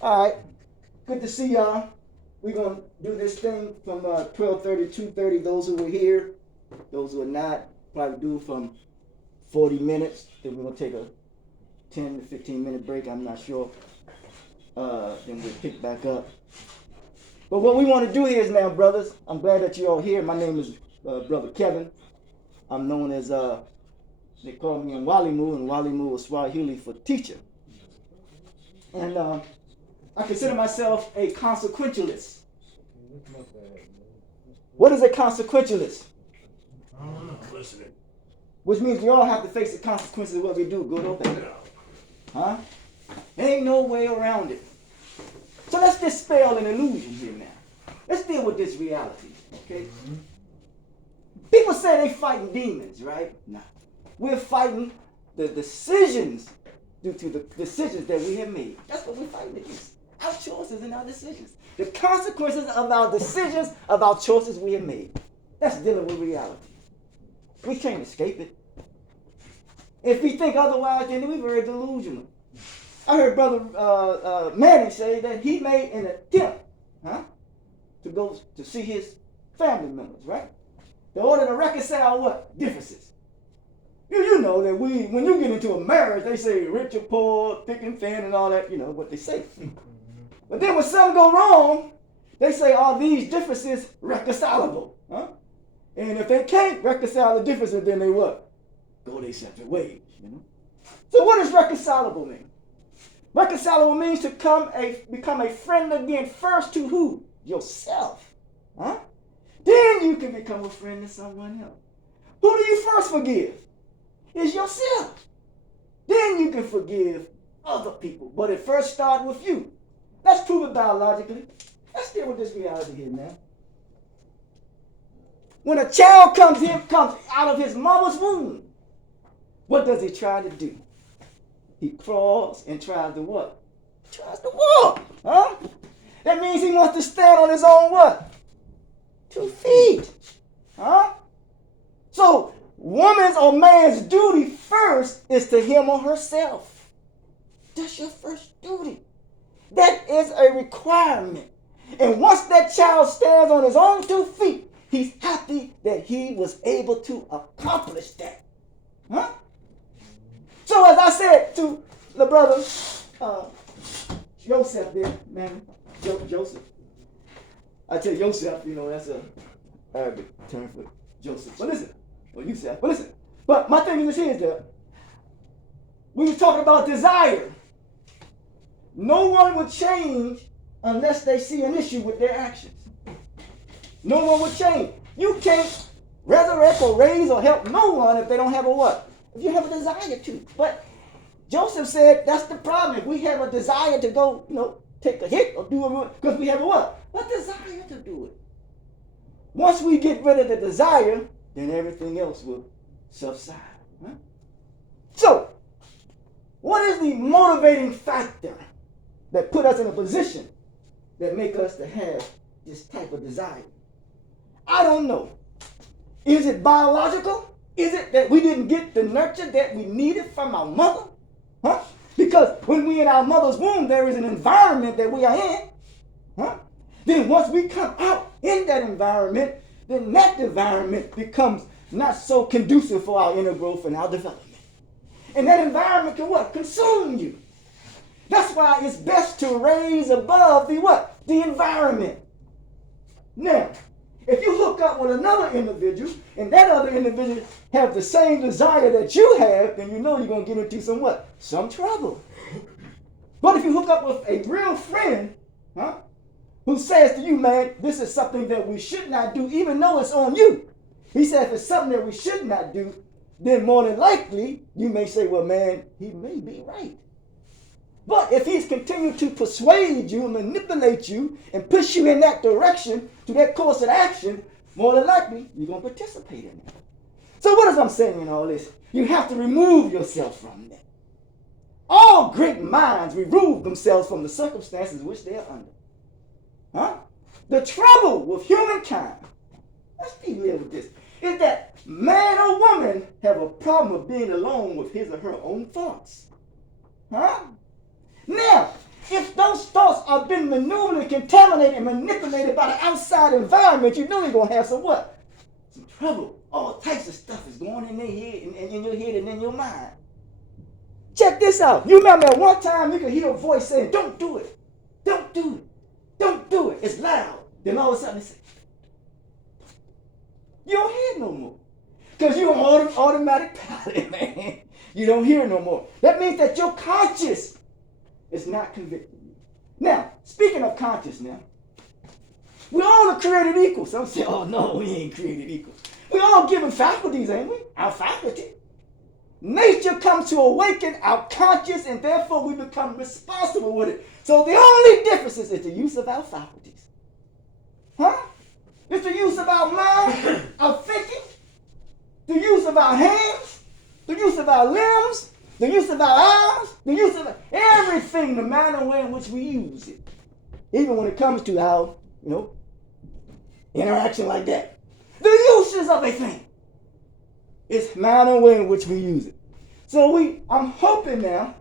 All right, good to see y'all. We're going to do this thing from 12:30 to 2:30. Those who were here, those who are not, probably do from 40 minutes. Then we're going to take a 10 to 15-minute break. I'm not sure. Then we'll pick back up. But what we want to do here is now, brothers, I'm glad that you're all here. My name is Brother Kevin. I'm known as, they call me in Walimu, and Walimu is Swahili for teacher. And I consider myself a consequentialist. What is a consequentialist? Listening. Which means we all have to face the consequences of what we do, good or bad. Huh? There ain't no way around it. So let's dispel an illusion here now. Let's deal with this reality, okay? People say they fighting demons, right? No. We're fighting the decisions due to the decisions that we have made. That's what we're fighting against. Our choices and our decisions. The consequences of our decisions, of our choices we have made. That's dealing with reality. We can't escape it. If we think otherwise, then we're very delusional. I heard Brother Manny say that he made an attempt to go to see his family members, right? In order to reconcile what? Differences. You know that when you get into a marriage, they say rich or poor, thick and thin, and all that, you know what they say. But then when something go wrong, they say, are these differences reconcilable? Huh? And if they can't reconcile the differences, then they what? Go their separate ways, you know? So what does reconcilable mean? Reconcilable means to become a friend again first to who? Yourself. Huh? Then you can become a friend to someone else. Who do you first forgive? It's yourself. Then you can forgive other people. But it first starts with you. Let's prove it biologically. Let's deal with this reality here now. When a child comes out of his mama's womb, what does he try to do? He crawls and tries to what? He tries to walk. Huh? That means he wants to stand on his own what? 2 feet. Huh? So, woman's or man's duty first is to him or herself. That's your first duty. That is a requirement. And once that child stands on his own 2 feet, he's happy that he was able to accomplish that. Huh? So as I said to the brother Joseph there, man, Joseph. I tell Joseph, you know, that's a Arabic term for Joseph. But listen, well, you said, but listen. But my thing is here is that we were talking about desire. No one would change unless they see an issue with their actions. No one would change. You can't resurrect or raise or help no one if they don't have a what? If you have a desire to. But Joseph said that's the problem. If we have a desire to go, you know, take a hit or do it, because we have a what? A desire to do it. Once we get rid of the desire, then everything else will subside. Huh? So, what is the motivating factor that put us in a position that make us to have this type of desire? I don't know. Is it biological? Is it that we didn't get the nurture that we needed from our mother? Huh? Because when we in our mother's womb, there is an environment that we are in. Huh? Then once we come out in that environment, then that environment becomes not so conducive for our inner growth and our development. And that environment can what? Consume you. That's why it's best to raise above the what? The environment. Now, if you hook up with another individual and that other individual have the same desire that you have, then you know you're going to get into some what? Some trouble. But if you hook up with a real friend, who says to you, man, this is something that we should not do, even though it's on you. He said if it's something that we should not do, then more than likely, you may say, well, man, he may be right. But if he's continued to persuade you, manipulate you, and push you in that direction, to that course of action, more than likely, you're going to participate in it. So what is I'm saying in all this? You have to remove yourself from that. All great minds remove themselves from the circumstances which they are under. The trouble with humankind, let's be real with this, is that man or woman have a problem of being alone with his or her own thoughts. Now, if those thoughts are been maneuvered and contaminated and manipulated by the outside environment, you know you're going to have some what? Some trouble. All types of stuff is going in their head and in your head and in your mind. Check this out. You remember at one time you could hear a voice saying, don't do it. Don't do it. Don't do it. It's loud. Then all of a sudden it says, you don't hear it no more. Because you're on automatic pilot, man. You don't hear it no more. That means that your conscience is not convicting you. Now, speaking of conscience now, we all are created equal. Some say, oh no, we ain't created equal. We all given faculties, ain't we? Our faculty. Nature comes to awaken our conscience, and therefore we become responsible with it. So the only difference is the use of our faculties. Huh? It's the use of our mind, our thinking, the use of our hands, the use of our limbs, the use of our eyes, the use of everything, the manner way in which we use it. Even when it comes to our, interaction like that. The uses of a thing. It's manner way in which we use it. So I'm hoping now,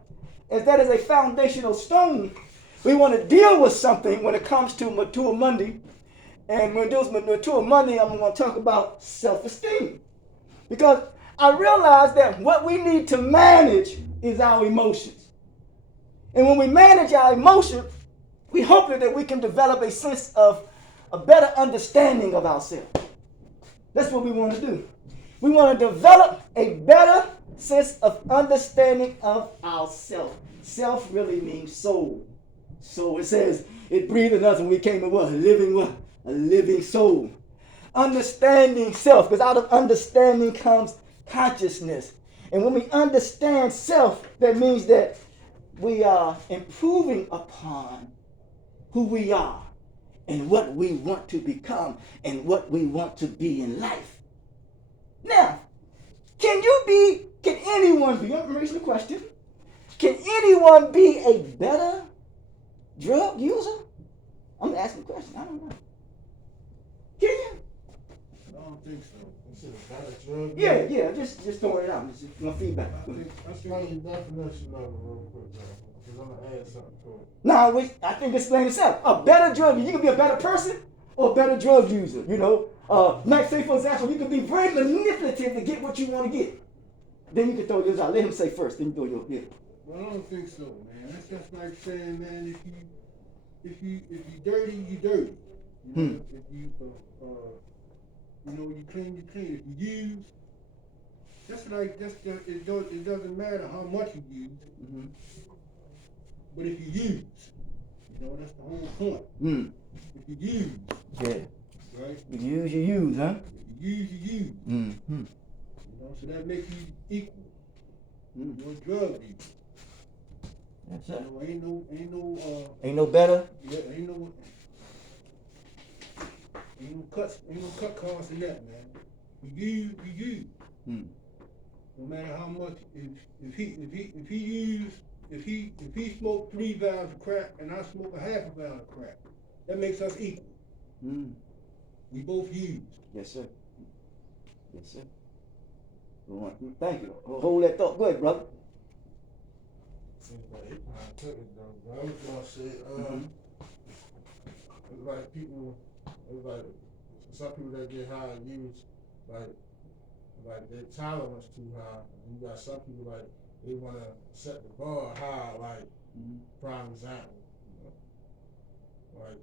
as that is a foundational stone, we want to deal with something when it comes to Mature Monday. And when it deals with Mature Monday, I'm going to talk about self-esteem. Because I realize that what we need to manage is our emotions. And when we manage our emotions, we hope that we can develop a sense of a better understanding of ourselves. That's what we want to do. We want to develop a better sense of understanding of ourselves. Self really means soul. So it says it breathed in us and we came to what? A living soul. Understanding self, because out of understanding comes consciousness. And when we understand self, that means that we are improving upon who we are and what we want to become and what we want to be in life. Now, can anyone be, I'm raising the question, can anyone be a better drug user? I'm asking a question, I don't know. Can you? I don't think so. Is it a better drug? Yeah, just throwing it out. Just one feedback. Explain your definition of it real quick, though, because I'm going to add something to it. Now, I think explain itself. A better drug user, you can be a better person or a better drug user, Like, say, for example, you can be very manipulative to get what you want to get. Then you can throw yours out. Let him say first, then you throw yours. Yeah. Well, I don't think so, man. That's just like saying, man, if you dirty, you dirty. If you you clean, you clean. If you use, it doesn't matter how much you use, but if you use, that's the whole point. If you use, right? If you use, huh? If you use, so that makes you equal. You're a drug dealer. That's it. Ain't no better. Yeah, ain't no cut costs in that, man. You use. No matter how much, if he smoked 3 vials of crack and I smoke a half a vial of crack, that makes us equal. We both use. Yes, sir. Thank you. Hold that thought. Go ahead, brother. I was gonna say, it's like some people that get high use like their tolerance too high. And you got some people like they wanna set the bar high, like prime example. Like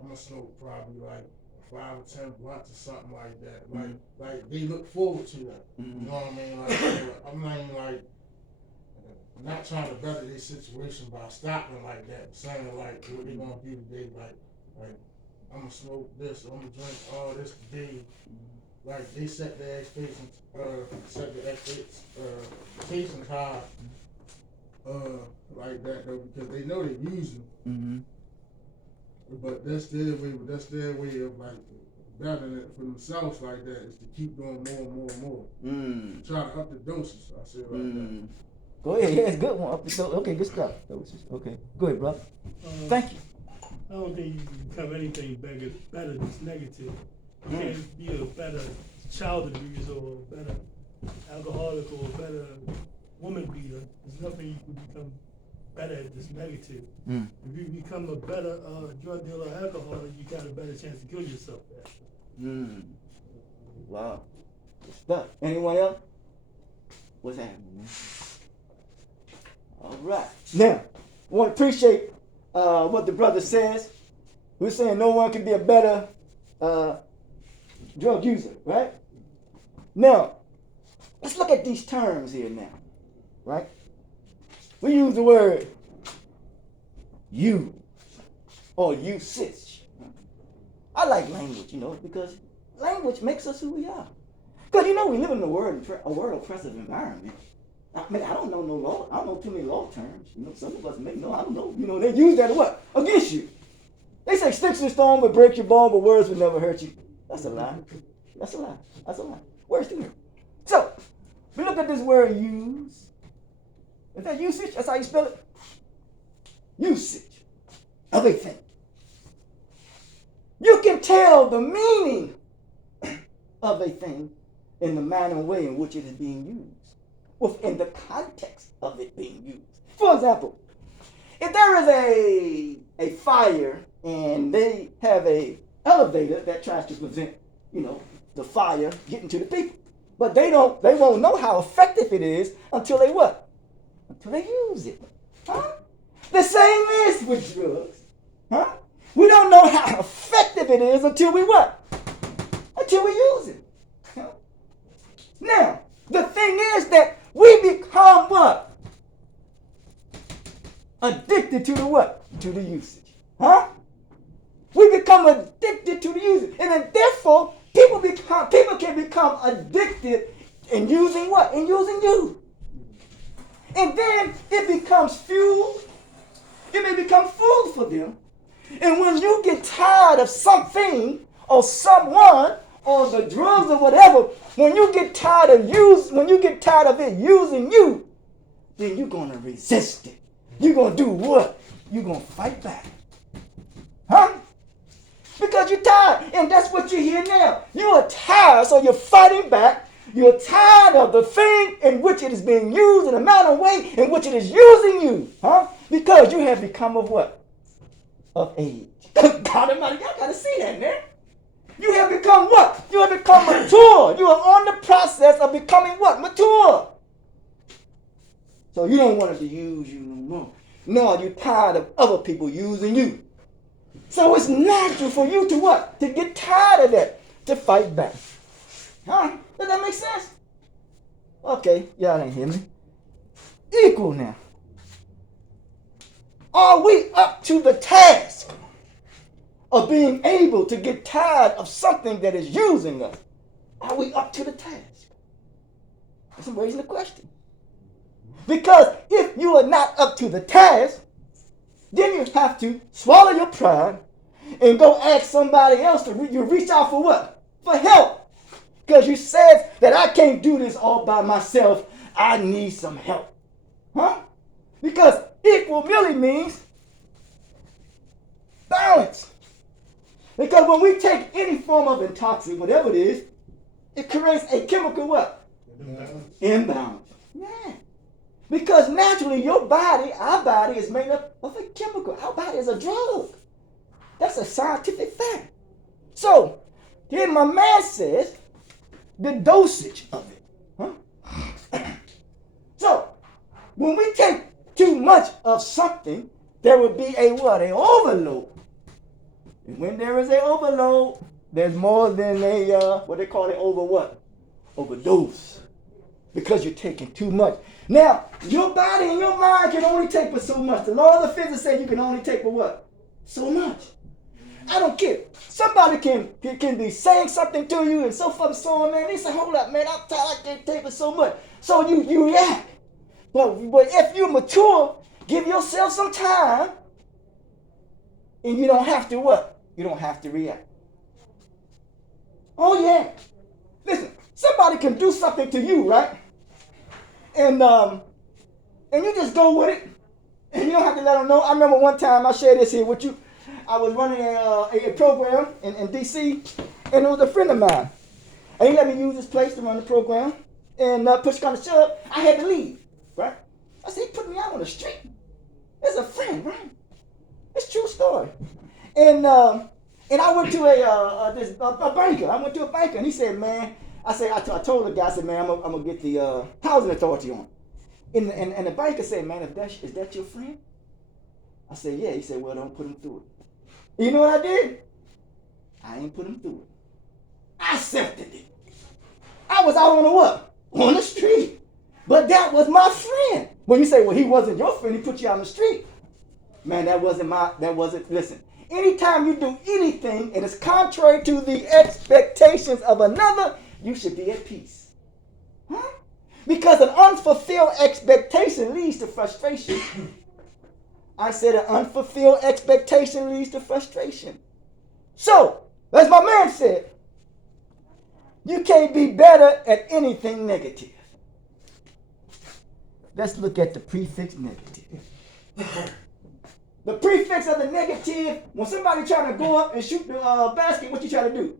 I'm gonna smoke probably like 5 or 10 blunts or something like that. Like they look forward to that. You know what I mean? Like I'm not even like not trying to better their situation by stopping like that, saying like what they gonna do today, like I'm gonna smoke this, I'm gonna drink all this today. Like they set their expectations, high, like that though, because they know they're using. But that's their way of like bettering it for themselves like that is to keep doing more and more and more. Trying to up the doses, I say like that. Go ahead, yeah, it's a good one. Up the dose. Okay, good stuff. Okay, go ahead, brother. Thank you. I don't think you can become anything better that's negative. You can't be a better child abuser or a better alcoholic or a better woman beater. There's nothing you can become better at this negative. Mm. If you become a better drug dealer or alcoholic, you got a better chance to kill yourself. Mm. Wow. Good stuff. Anyone else? What's happening, man? All right. Now, I want to appreciate what the brother says. We're saying no one can be a better drug user, right? Now, let's look at these terms here now, right? We use the word use or usage. I like language, because language makes us who we are. Because, we live in a world oppressive environment. I don't know no law. I don't know too many law terms. Some of us may know. I don't know. They use that what? Against you. They say sticks and stone would break your bone, but words would never hurt you. That's a lie. That's a lie. That's a lie. Words do hurt. So, we look at this word use. Is that usage? That's how you spell it? Usage of a thing. You can tell the meaning of a thing in the manner and way in which it is being used, within the context of it being used. For example, if there is a fire and they have a elevator that tries to prevent, the fire getting to the people, but they won't know how effective it is until they what? Until they use it. Huh? The same is with drugs. Huh? We don't know how effective it is until we what? Until we use it. Huh? Now, the thing is that we become what? Addicted to the what? To the usage. Huh? We become addicted to the usage. And then therefore, people can become addicted in using what? In using you. And then it becomes fuel. It may become food for them. And when you get tired of something or someone or the drugs or whatever, when you get tired of it using you, then you're gonna resist it. You're gonna do what? You're gonna fight back. Huh? Because you're tired. And that's what you hear now. You are tired, so you're fighting back. You're tired of the thing in which it is being used in a manner of way in which it is using you. Huh? Because you have become of what? Of age. God Almighty, y'all gotta see that, man. You have become what? You have become mature. You are on the process of becoming what? Mature. So you don't want it to use you no more. No, you're tired of other people using you. So it's natural for you to what? To get tired of that. To fight back. Huh? Does that make sense? Okay, y'all ain't hear me. Equal now. Are we up to the task of being able to get tired of something that is using us? Are we up to the task? That's raising the question. Because if you are not up to the task, then you have to swallow your pride and go ask somebody else to reach out for what? For help. Because you said that I can't do this all by myself. I need some help. Huh? Because equal really means balance. Because when we take any form of intoxicant, whatever it is, it creates a chemical what? Imbalance. Yeah. Because naturally your body, our body is made up of a chemical. Our body is a drug. That's a scientific fact. So, here my man says, the dosage of it. Huh? So, when we take too much of something, there will be a what? An overload. And when there is an overload, there's more than a, what they call it, overdose. Because you're taking too much. Now, your body and your mind can only take but so much. The law of the physics says you can only take but what? So much. I don't care. Somebody can be saying something to you and so forth and so on, man. They say, hold up, man, I'm tired, I can't take it so much. So you react. But if you're mature, give yourself some time and you don't have to what? You don't have to react. Oh yeah. Listen, somebody can do something to you, right? And you just go with it. And you don't have to let them know. I remember one time, I shared this here with you. I was running a program in D.C., and it was a friend of mine. And he let me use this place to run the program. And push kind of shove, I had to leave, right? I said, he put me out on the street. And I went to a banker. I went to a banker, and he said, man, I told the guy, I said, man, I'm gonna get the housing authority on. And the banker said, man, is that your friend? I said, yeah. He said, well, don't put him through it. You know what I did? I ain't put him through it. I accepted it. I was out on the what? On the street. But that was my friend. When you say, well, he wasn't your friend, he put you out on the street. Man, listen. Anytime you do anything and it's contrary to the expectations of another, you should be at peace. Huh? Because an unfulfilled expectation leads to frustration. I said an unfulfilled expectation leads to frustration. So, as my man said, you can't be better at anything negative. Let's look at the prefix negative. The prefix of the negative, when somebody trying to go up and shoot the basket, what you trying to do?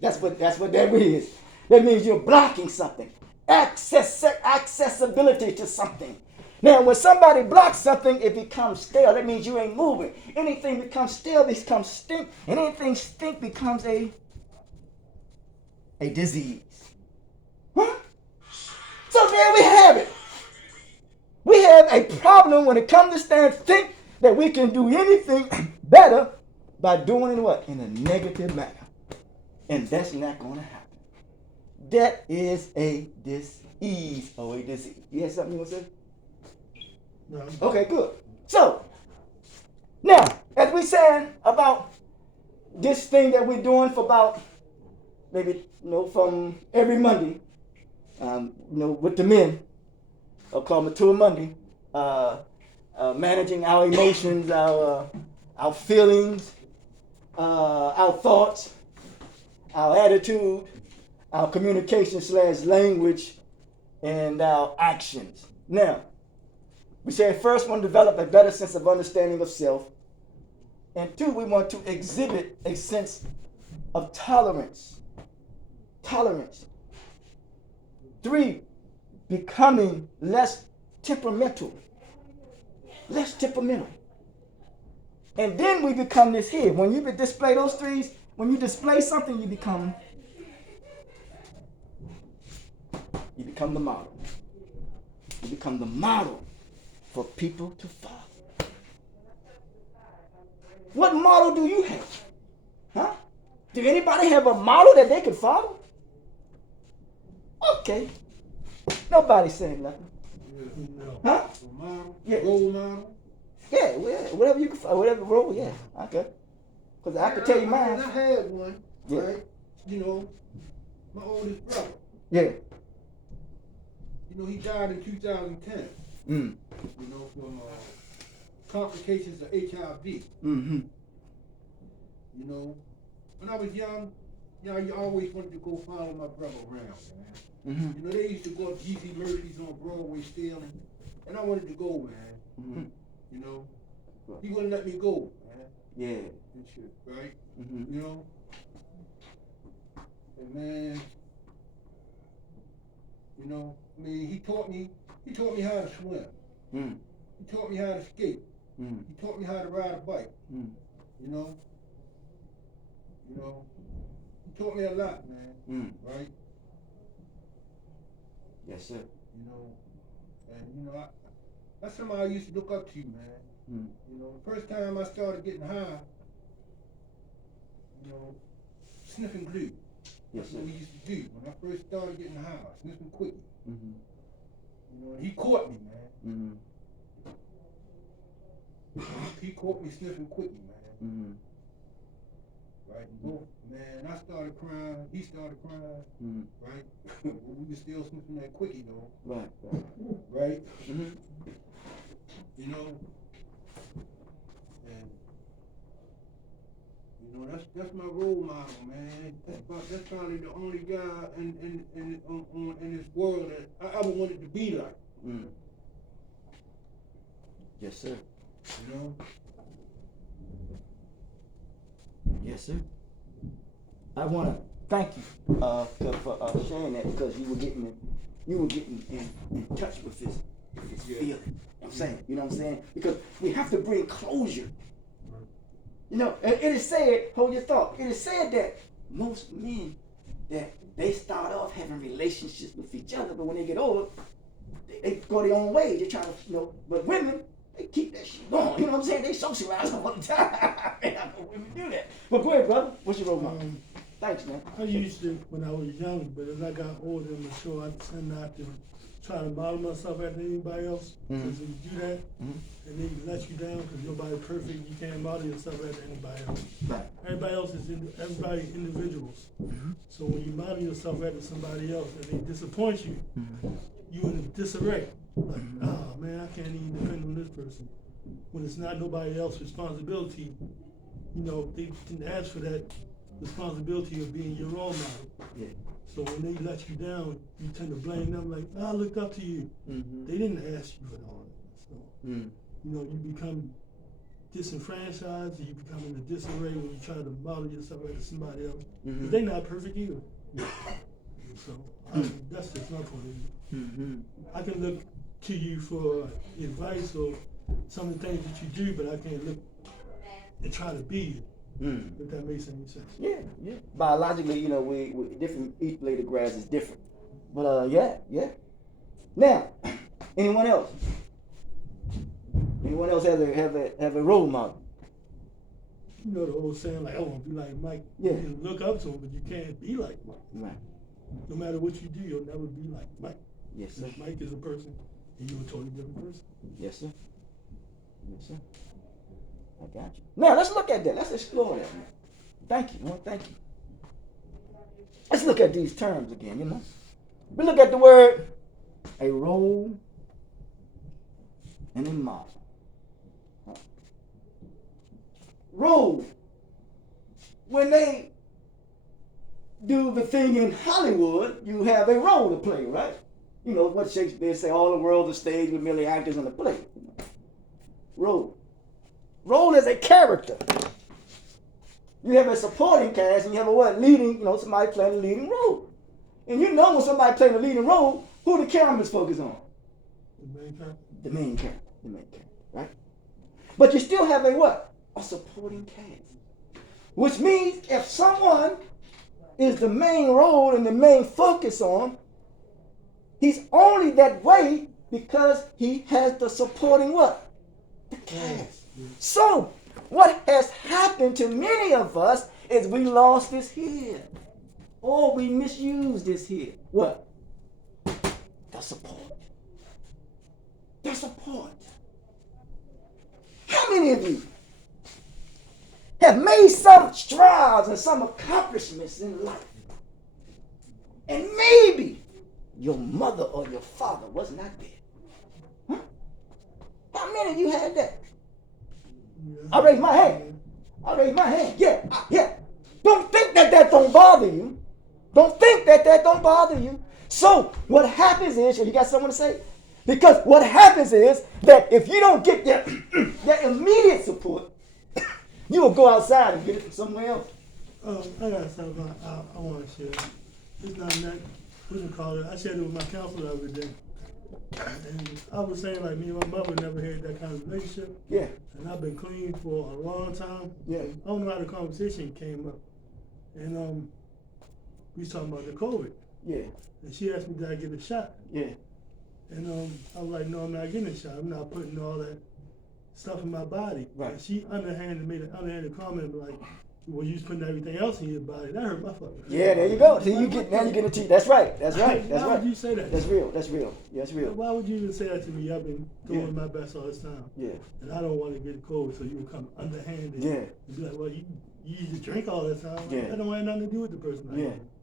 That's what that is. That means you're blocking something. Accessibility to something. Now, when somebody blocks something, it becomes stale. That means you ain't moving. Anything becomes stale becomes stink, and anything stink becomes a disease. Huh? So there we have it. We have a problem when it comes to stand think that we can do anything better by doing it what? In a negative manner. And that's not going to happen. That is a disease or a disease. You have something you want to say? No. Okay, good. So, now, as we saying about this thing that we're doing for about maybe, from every Monday, with the men, I'll call Mature Monday, managing our emotions, our feelings, our thoughts, our attitude, our communication / language, and our actions. Now, we say first, we want to develop a better sense of understanding of self. And 2, we want to exhibit a sense of tolerance. 3, becoming less temperamental. And then we become this here. When you display those 3s, when you display something, you become the model. You become the model for people to follow. What model do you have? Huh? Do anybody have a model that they can follow? Okay. Nobody's saying nothing. No. Huh? A model? Yeah. Role model? Yeah, whatever you can follow, whatever role, yeah. Okay. Because I can tell you mine. I had one, Yeah. right? My oldest brother. Yeah. He died in 2010. Mm. From complications of HIV. Mm-hmm. When I was young, you always wanted to go follow my brother around, man. Mm-hmm. They used to go up G.C. Murphy's on Broadway still, and I wanted to go, man. Mm-hmm. He wouldn't let me go, man. Yeah. And shit, right? Mm-hmm. And man, he taught me how to swim. Mm. He taught me how to skate. Mm. He taught me how to ride a bike. Mm. He taught me a lot, man. Mm. Right? Yes, sir. And that's somebody I used to look up to, man. Mm. The first time I started getting high, sniffing glue. Yes, That's sir. what we used to do when I first started getting high, sniffing quickie. Mm-hmm. He caught me, man. Mm-hmm. He caught me sniffing quickie, man. Mm-hmm. Right? And both, man, I started crying, he started crying, Mm-hmm. right? But we were still sniffing that quickie, though. Right. Right? Mm-hmm. And that's my role model, man. That's probably the only guy in this world that I ever wanted to be like. Mm. Yes, sir. Yes, sir. I want to thank you for sharing that, because you were getting in touch with his feeling. I'm saying, you know what I'm saying? Because we have to bring closure. You know, and it is said, hold your thought, it is said that most men, that they start off having relationships with each other, but when they get older, they go their own way. They try to, you know, but women, they keep that shit going. You know what I'm saying? They socialize all the time. Man, I know women do that. But go ahead, brother. What's your role model? Thanks, man. I used to when I was young, but as I got older and mature, I tend not to try to model myself after anybody else. Because if you do that, and they let you down because nobody's perfect, you can't model yourself after anybody else. Right. Everybody else is everybody individuals. So when you model yourself after somebody else and they disappoint you, you in a disarray. Like, oh man, I can't even depend on this person. When it's not nobody else's responsibility, you know, they didn't ask for that responsibility of being your role model. Yeah. So when they let you down, you tend to blame them like, I looked up to you. They didn't ask you for all that. So, you know, you become disenfranchised, and you become in a disarray when you try to model yourself after somebody else. Because they're not perfect either. So that's just my point of view. I can look to you for advice or some of the things that you do, but I can't look and try to be you. If that makes any sense. Yeah, yeah. Biologically, you know, we different. Each blade of grass is different. But yeah. Now, anyone else? Anyone else have a role model? You know the old saying like, I want to be like Mike. Yeah. You can look up to him, but you can't be like Mike. Right. No matter what you do, you'll never be like Mike. Yes, sir. Mike is a person, and you're a totally different person. Yes, sir. Yes, sir. I got you. Now let's look at that. Let's explore that. Man. Thank you. Well, thank you. Let's look at these terms again. You know, we look at the word a role and a model. Role. When they do the thing in Hollywood, you have a role to play, right? You know what Shakespeare say: all the world's a stage with merely actors on the play. Role. Role is a character. You have a supporting cast and you have a what? Leading, you know, somebody playing a leading role. And you know when somebody playing a leading role, who the camera's focus on? The main character. The main character. The main character, right? But you still have a what? A supporting cast. Which means if someone is the main role and the main focus on, he's only that way because he has the supporting what? The cast. So, what has happened to many of us is we lost this here. Or we misused this here. What? The support. The support. How many of you have made some strides and some accomplishments in life? And maybe your mother or your father was not there. Huh? How many of you had that? I raise my hand. I raise my hand. Yeah. Don't think that don't bother you. Don't think that don't bother you. So what happens is, you got someone to say? Because what happens is that if you don't get that immediate support, you will go outside and get it from somewhere else. I got something I want to share. It's not that, what you call it? I shared it with my counselor the other day. And I was saying like me and my mother never had that kind of relationship. Yeah. And I've been clean for a long time. Yeah. I don't know how the conversation came up. And we was talking about the COVID. Yeah. And she asked me, did I get a shot? Yeah. And I was like, no, I'm not getting a shot. I'm not putting all that stuff in my body. Right. And she underhanded made an underhanded comment like, well, you was putting everything else in your body. That hurt my fucking. Yeah, there you go. See, you get a teeth. That's right. That's right. That's Why right. would you say that? That's real. That's real. Yeah, that's real. Why would you even say that to me? I've been doing my best all this time. Yeah. And I don't want to get COVID, so you would come underhanded. Yeah. And be like, well, you used to drink all the time. Yeah. That don't have nothing to do with the person.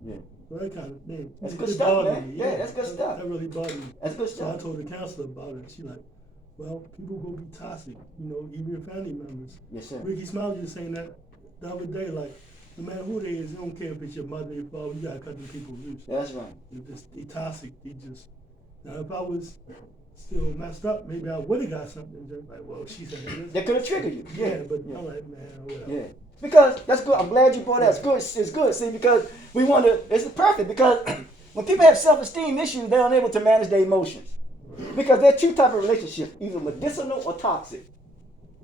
Yeah. So that kind of thing. That's it good really stuff, bothered man. me. Yeah, that's good stuff. That really bothered me. That's good So I stuff. told the counselor about it. She like, well, people will be toxic, even your family members. Yes, sir. Ricky Smiley was saying that the other day, like, no matter who they is, they don't care if it's your mother, your father, you gotta cut them people loose. That's right. If they toxic, now if I was still messed up, maybe I would have got something just like, well, she said this. That could have triggered you. Yeah, but I'm like, man, whatever. Yeah. Because that's good. I'm glad you brought that. It's good. It's good. See, because we want to. It's perfect because when people have self-esteem issues, they're unable to manage their emotions. Because there are two types of relationships, either medicinal or toxic.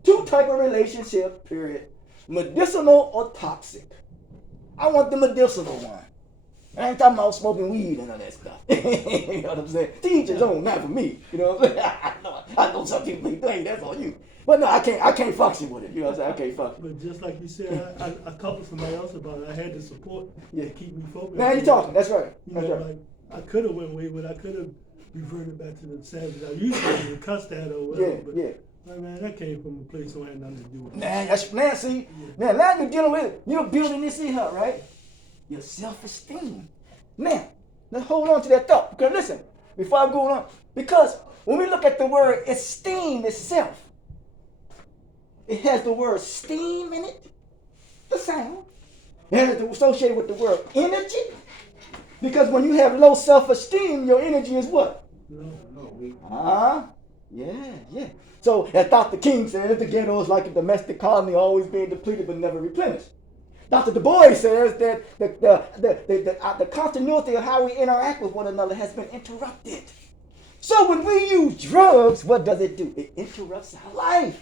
Two type of relationship. Period. medicinal or toxic. I want the medicinal one. I ain't talking about smoking weed and all that stuff. You know what I'm saying? To each his own, not for me. You know what I'm saying? I know some people think, dang, that's on you. But no, I can't function with it. You know what I'm saying? I can't function. But just like you said, I talked to somebody else about it. I had the support to keep me focused. Now you're talking. That's right. That's right. Like, I could have went away, but I could have reverted back to the savage I used to be, cuss that or whatever. Like, man, that came from a place who had nothing to do with it. See, now you're dealing with, you're building this in her, right? Your self-esteem. Now, let's hold on to that thought. Because listen, before I go on, because when we look at the word esteem itself, it has the word steam in it, the sound. It has to associate with the word energy. Because when you have low self-esteem, your energy is what? Yeah. So as Dr. King says, the ghetto is like a domestic colony always being depleted but never replenished. Dr. Du Bois says that the continuity of how we interact with one another has been interrupted. So when we use drugs, what does it do? It interrupts our life.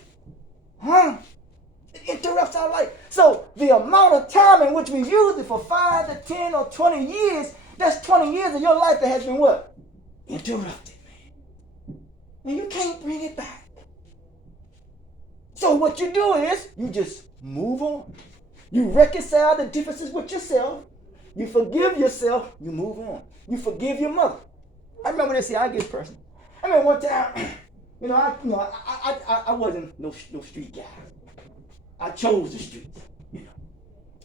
It interrupts our life. So the amount of time in which we use it for 5 to 10 or 20 years, that's 20 years of your life that has been what? Interrupted, man. And you can't bring it back. So what you do is you just move on. You reconcile the differences with yourself. You forgive yourself. You move on. You forgive your mother. I remember this. See, I get personal. I remember one time, I wasn't no street guy. I chose the streets.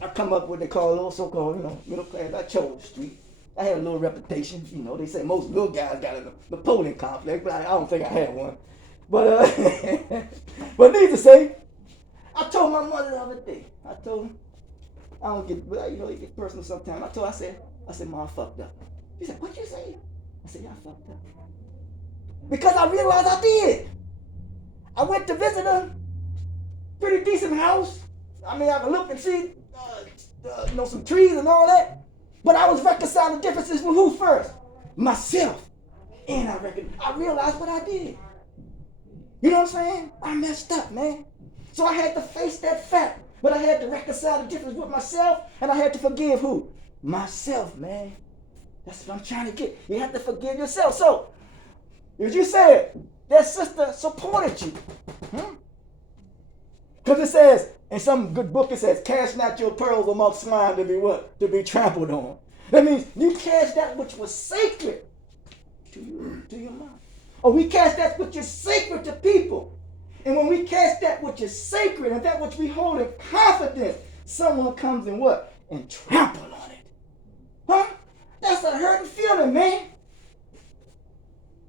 I come up with what they call a little so-called, middle class. I chose the street. I had a little reputation. They say most little guys got a Napoleon complex, but I don't think I had one. But but needless to say, I told my mother the other day. I told her, I don't get, you get personal sometimes. I said, Mom, I fucked up. She said, what you say? I said, yeah, I fucked up. Because I realized I did. I went to visit a pretty decent house. I mean, I could look and see, some trees and all that. But I was reconciling the differences with who first? Myself. And I realized what I did. You know what I'm saying? I messed up, man. So I had to face that fact. But I had to reconcile the difference with myself, and I had to forgive who? Myself, man. That's what I'm trying to get. You have to forgive yourself. So, as you said, that sister supported you. Because it says, in some good book, it says, cast not your pearls amongst swine to be what? To be trampled on. That means you cast that which was sacred to your mom. Or we cast that which is sacred to people. And when we cast that which is sacred and that which we hold in confidence, someone comes and what? And trample on it. That's a hurting feeling, man.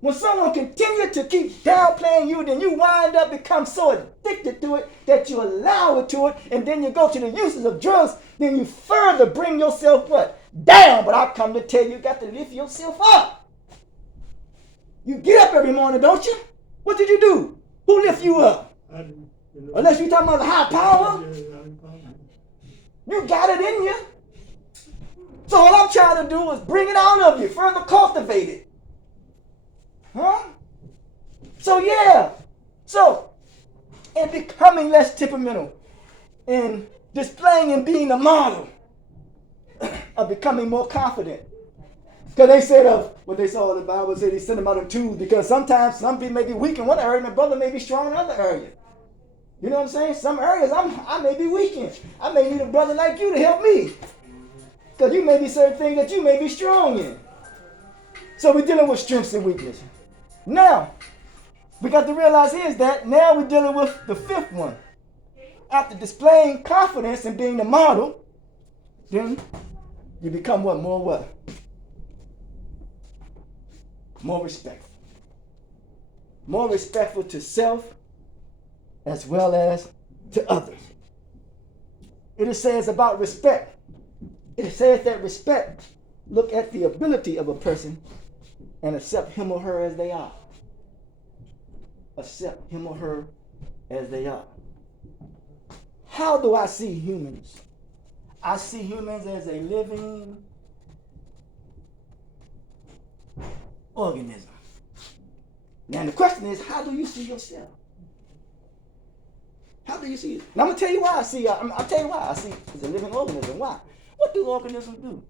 When someone continues to keep downplaying you, then you wind up become so addicted to it that you allow it to it, and then you go to the uses of drugs, then you further bring yourself what? Down. But I've come to tell you, you got to lift yourself up. You get up every morning, don't you? What did you do? Who lift you up? Unless you're talking about the high power. You got it in you. So all I'm trying to do is bring it out of you, further cultivate it. So, in becoming less temperamental, in displaying and being a model of becoming more confident. Because they said of what they saw in the Bible, said he sent them out in twos, because sometimes some people may be weak in one area and the brother may be strong in another area. You know what I'm saying? Some areas I may be weak in. I may need a brother like you to help me. Because you may be certain things that you may be strong in. So we're dealing with strengths and weaknesses. Now, we got to realize is that now we're dealing with the fifth one. After displaying confidence and being the model, then you become what? More what? More respectful. More respectful to self as well as to others. It says about respect. It says that respect, look at the ability of a person and accept him or her as they are. Accept him or her as they are. How do I see humans? I see humans as a living organism. Now the question is, how do you see yourself? How do you see it? And I'm gonna tell you why I see. I'll tell you why I see it's a living organism. Why? What do organisms do?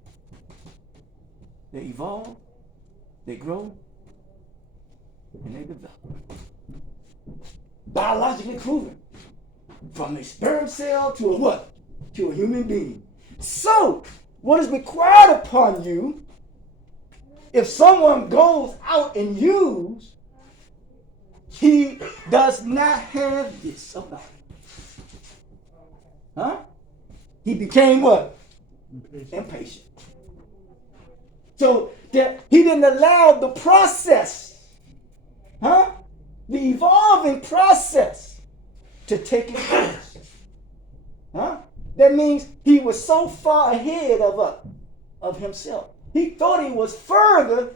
They evolve, they grow, and they develop. Biologically proven. From a sperm cell to a what? To a human being. So, what is required upon you, if someone goes out and use, he does not have this about him. Huh? He became what? Impatient. So that he didn't allow the process, huh? The evolving process to take its course. Huh? That means he was so far ahead of himself. He thought he was further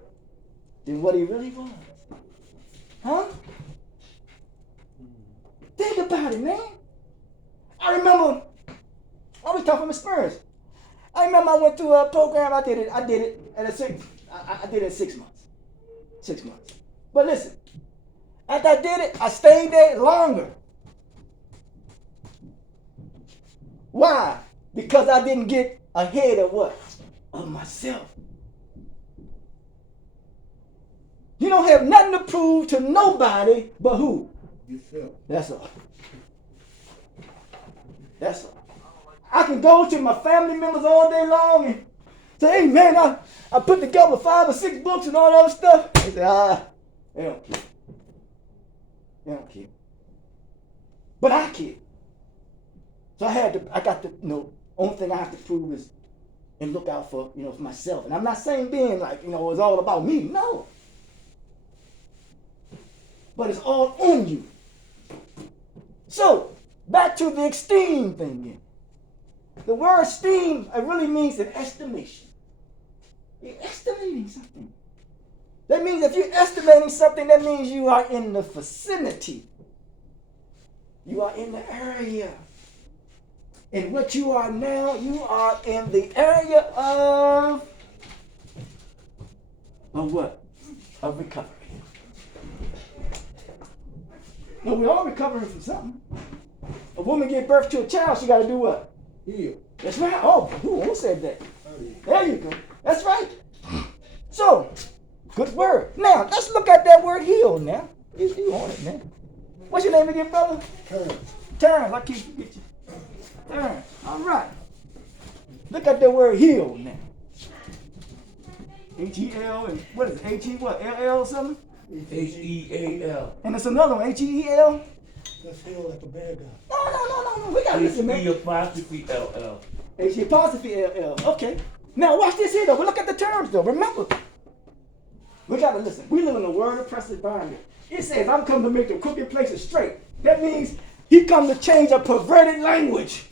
than what he really was. Huh? Think about it, man. I remember, I was talking from experience. I remember I went through a program. I did it at I did it in 6 months. 6 months. But listen, after I did it, I stayed there longer. Why? Because I didn't get ahead of what? Of myself. You don't have nothing to prove to nobody but who? Yourself. That's all. That's all. I can go to my family members all day long and say, hey man, I put together 5 or 6 books and all that other stuff. They say, they don't care. They don't care. But I care. So I got to, only thing I have to prove is and look out for, for myself. And I'm not saying being like, it's all about me. No. But it's all on you. So, back to the esteem thing again. The word esteem, it really means an estimation. You're estimating something. That means if you're estimating something, that means you are in the vicinity. You are in the area. And what you are now, you are in the area of what? Of recovery. No, we're all recovering from something. A woman gave birth to a child, she got to do what? Heal. That's right. Oh, who said that? There you go. That's right. So, good word. Now, let's look at that word heal now. You on it, man. What's your name again, brother? Terrence. I keep forgetting you. Terrence. All right. Look at that word heal now. H-E-L and what is it? H-E what? L-L or something? H-E-A-L. And there's another one, H-E-E-L? Let's feel like a bad guy. No. We got to listen, man. H-E-apostrophe-L-L. H-E-apostrophe-L-L. Okay. Now watch this here though. We look at the terms though. Remember. We got to listen. We live in a word oppressed environment. It says, I'm come to make the crooked places straight. That means he come to change a perverted language.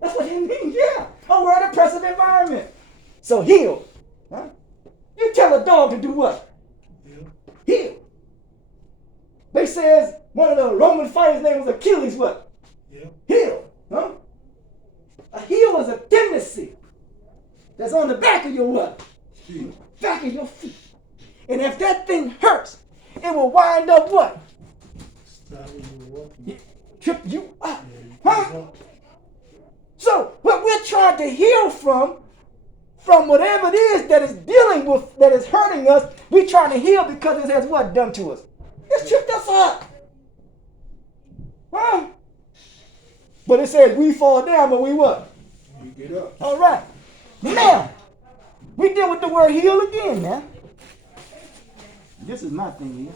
That's what it means, yeah. A word oppressive environment. So heal. Huh? You tell a dog to do what? Heal. They says one of the Roman fighters' name was Achilles what? Yeah. Heel. Huh? A heel is a tendency that's on the back of your what? Back of your feet. And if that thing hurts, it will wind up what? Trip you up. Huh? So what we're trying to heal from whatever it is that is dealing with, that is hurting us, we're trying to heal because it has what done to us? It's tripped us up. Huh? But it says we fall down, but we what? You get up. All right. Now, we deal with the word heal again now. This is my thing here.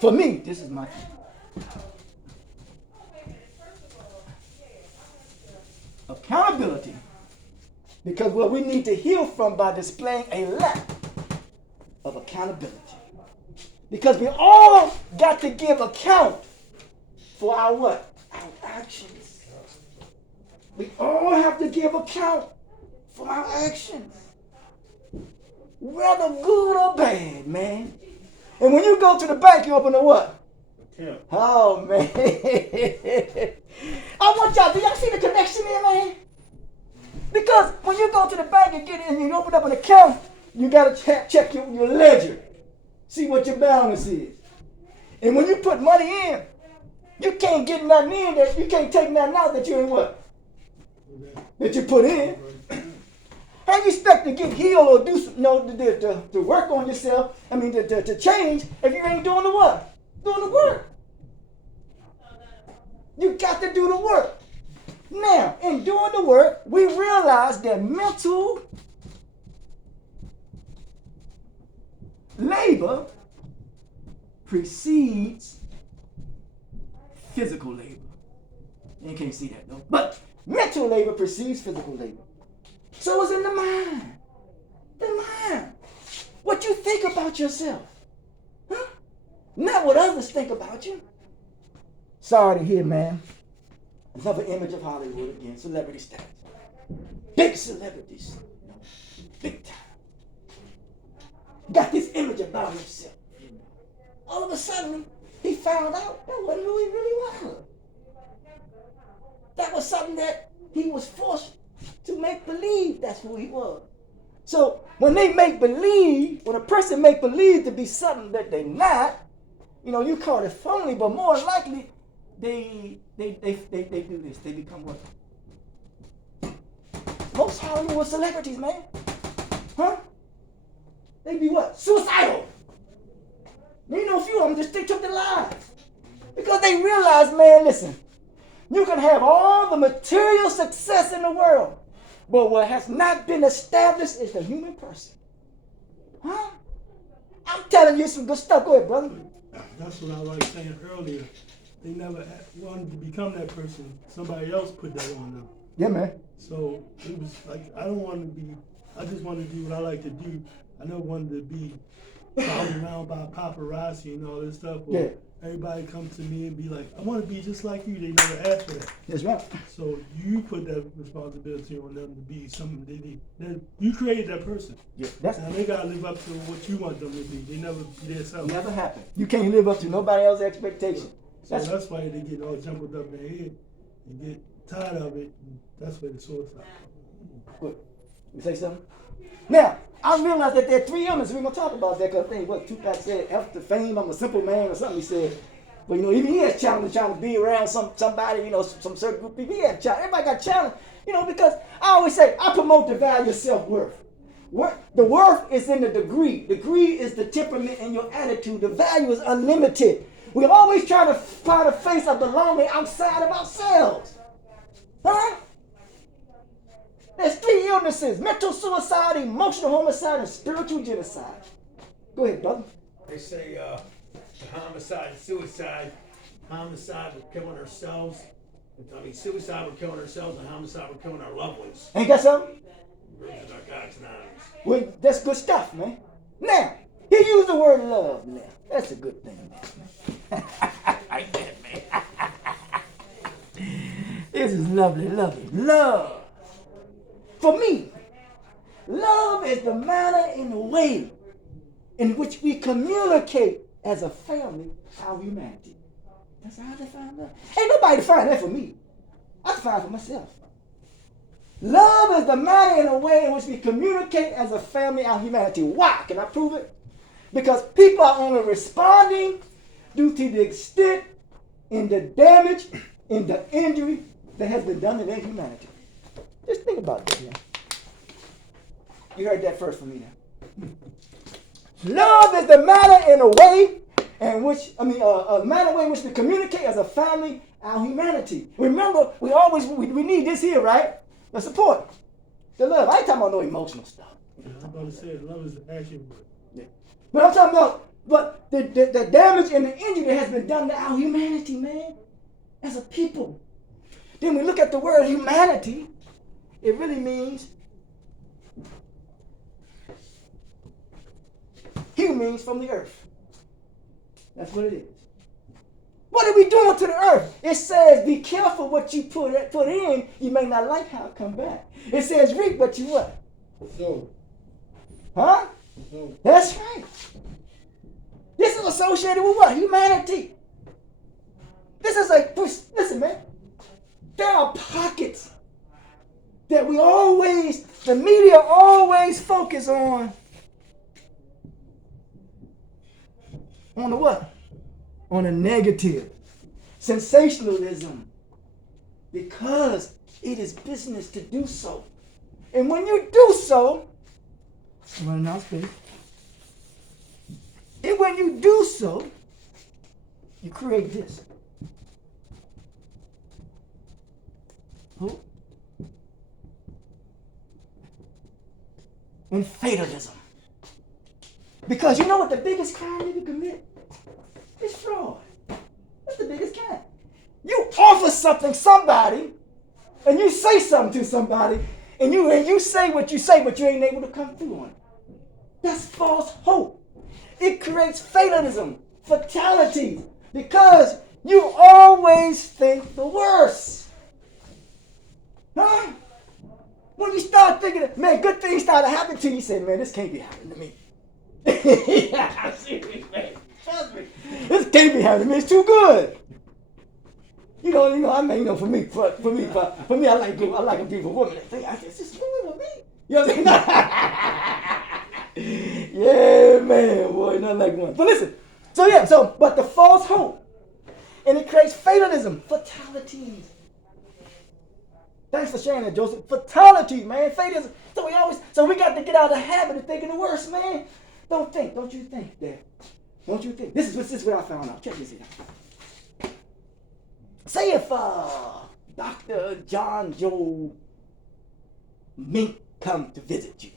For me, this is my thing. Accountability. Because what we need to heal from by displaying a lack of accountability. Because we all got to give account for our what? Our actions. We all have to give account for our actions. Whether good or bad, man. And when you go to the bank, you open a what? Account. Oh, man. I want y'all, do y'all see the connection here, man? Because when you go to the bank and get in and you open up an account, you got to check your ledger. See what your balance is. And when you put money in, You can't get nothing in that, you can't take nothing out that you ain't what? That you put in. How you expect to get healed or do to work on yourself, to change if you ain't doing the what? Doing the work. You got to do the work. Now, in doing the work, we realize that mental labor precedes physical labor. You can't see that though. But mental labor precedes physical labor. So it's in the mind. The mind. What you think about yourself. Huh? Not what others think about you. Sorry to hear, man. Another image of Hollywood again. Celebrity status. Big celebrities. Big time. Got this image about himself. All of a sudden, he found out that wasn't who he really was. That was something that he was forced to make believe that's who he was. So when they make believe, when a person make believe to be something that they're not, you call it phony, but more likely they do this. They become what? Most Hollywood celebrities, man. Huh? They be what? Suicidal. A few of them just took their lives. Because they realize, man, listen, you can have all the material success in the world, but what has not been established is the human person. Huh? I'm telling you some good stuff. Go ahead, brother. That's what I was saying earlier. They never wanted to become that person. Somebody else put that on them. Yeah, man. So it was like, I just wanted to do what I like to do. I never wanted to be followed around by paparazzi and all this stuff. Yeah. Everybody come to me and be like, I want to be just like you. They never asked for that. That's right. So you put that responsibility on them to be something they did. You created that person. Yeah. Now they got to live up to what you want them to be. They never be themselves. Never happened. You can't live up to nobody else's expectation. So that's why they get all jumbled up in their head and get tired of it. And that's where the suicide comes. Good. You say something? Now, I realize that there are 3 elements. We're going to talk about that because I think what Tupac said, after fame, I'm a simple man or something he said. But, even he has challenge trying to be around somebody, some certain group of people. He had challenge. Everybody got challenge, because I always say, I promote the value of self-worth. The worth is in the degree. Degree is the temperament and your attitude. The value is unlimited. We always try to find a face of belonging outside of ourselves. Huh? There's 3 illnesses: mental suicide, emotional homicide, and spiritual genocide. Go ahead, brother. They say the homicide and suicide. Homicide, we're killing ourselves. Suicide, we're killing ourselves, and homicide, we're killing our loved ones. Ain't that something? We're in Narcotics Anonymous. Well, that's good stuff, man. Now, he used the word love now. That's a good thing, man. I get it, man. This is lovely, lovely. Love. For me, love is the manner and the way in which we communicate as a family our humanity. That's how I define love. Ain't nobody define that for me. I define it for myself. Love is the manner and the way in which we communicate as a family our humanity. Why? Can I prove it? Because people are only responding due to the extent and the damage and the injury that has been done to their humanity. Just think about that, man. You heard that first from me now. Love is the manner and the way in which, a manner way in which we communicate as a family our humanity. Remember, we need this here, right? The support, the love. I ain't talking about no emotional stuff. I was about to say, love is the action word. Yeah. But I'm talking about the damage and the injury that has been done to our humanity, man, as a people. Then we look at the word humanity. It really means humans from the earth. That's what it is. What are we doing to the earth? It says, be careful what you put in. You may not like how it come back. It says, reap what you what? So. Huh? So. That's right. This is associated with what? Humanity. This is listen, man. There are pockets that the media always focus on the what? On the negative. sensationalism, because it is business to do so. And when you do so, I'm running out of space. And when you do so, you create this. Hope and fatalism. Because you know what the biggest crime you can commit? It's fraud. That's the biggest crime. You offer something somebody, and you say something to somebody, and you say what you say, but you ain't able to come through on it. That's false hope. It creates fatalism, fatality, because you always think the worst. Huh? When you start thinking, man, good things start to happen to you, you say, man, this can't be happening to me. Yeah, I'm serious, man. Trust me. This can't be happening to me. It's too good. You know, I mean, for me, I like a beautiful woman. I think, this is good with me. You know what I'm saying? Yeah, man, boy, not like one. But listen, but the false hope, and it creates fatalism, fatalities. Thanks for sharing that, Joseph. Fatalities, man, fatalism. So we got to get out of the habit of thinking the worst, man. Don't you think that? Don't you think? This is what I found out. Check this out. Say if Dr. John Joe Mink come to visit you,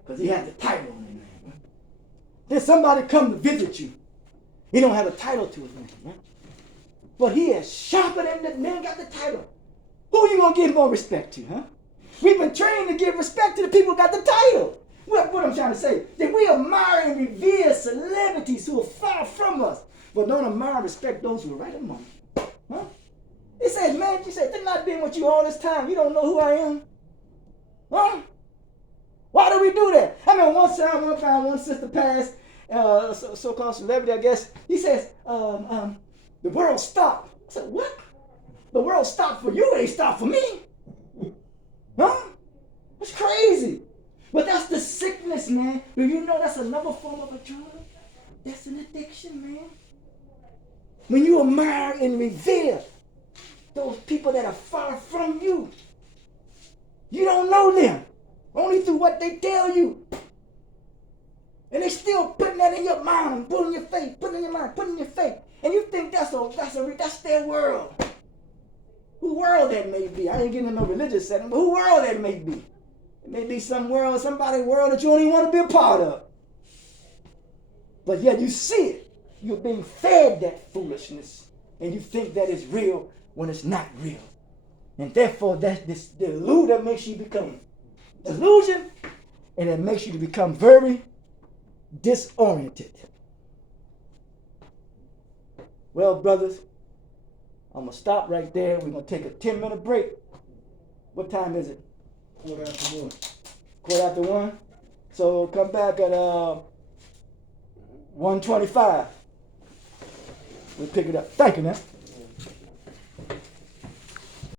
because he has a title on his name. Right? Then somebody come to visit you. He don't have a title to his name, right? But he is sharper than the man got the title. Who you gonna give more respect to, huh? We've been trained to give respect to the people who got the title. What I'm trying to say, that we admire and revere celebrities who are far from us, but don't admire and respect those who are right among us. Huh? He says, man, they're not being with you all this time. You don't know who I am. Huh? Why do we do that? I mean, one time, one sister passed, so-called celebrity, I guess. He says, the world stopped. I said, what? The world stopped for you, it ain't stopped for me. Huh? It's crazy. But that's the sickness, man. Do you know that's another form of a drug? That's an addiction, man. When you admire and revere those people that are far from you, you don't know them. Only through what they tell you. And they still putting that in your mind, putting in your face, putting in your mind, putting in your face. And you think that's their world. Who world that may be. I ain't getting in no religious setting, but who world that may be. It may be some world, somebody's world that you don't even want to be a part of. But yet you see it. You're being fed that foolishness. And you think that it's real when it's not real. And therefore, that's this delusion makes you become delusion, and it makes you to become very disoriented. Well, brothers, I'm going to stop right there. We're going to take a 10-minute break. What time is it? 1:45. 1:45. So come back at 1:25. We'll pick it up. Thank you, man.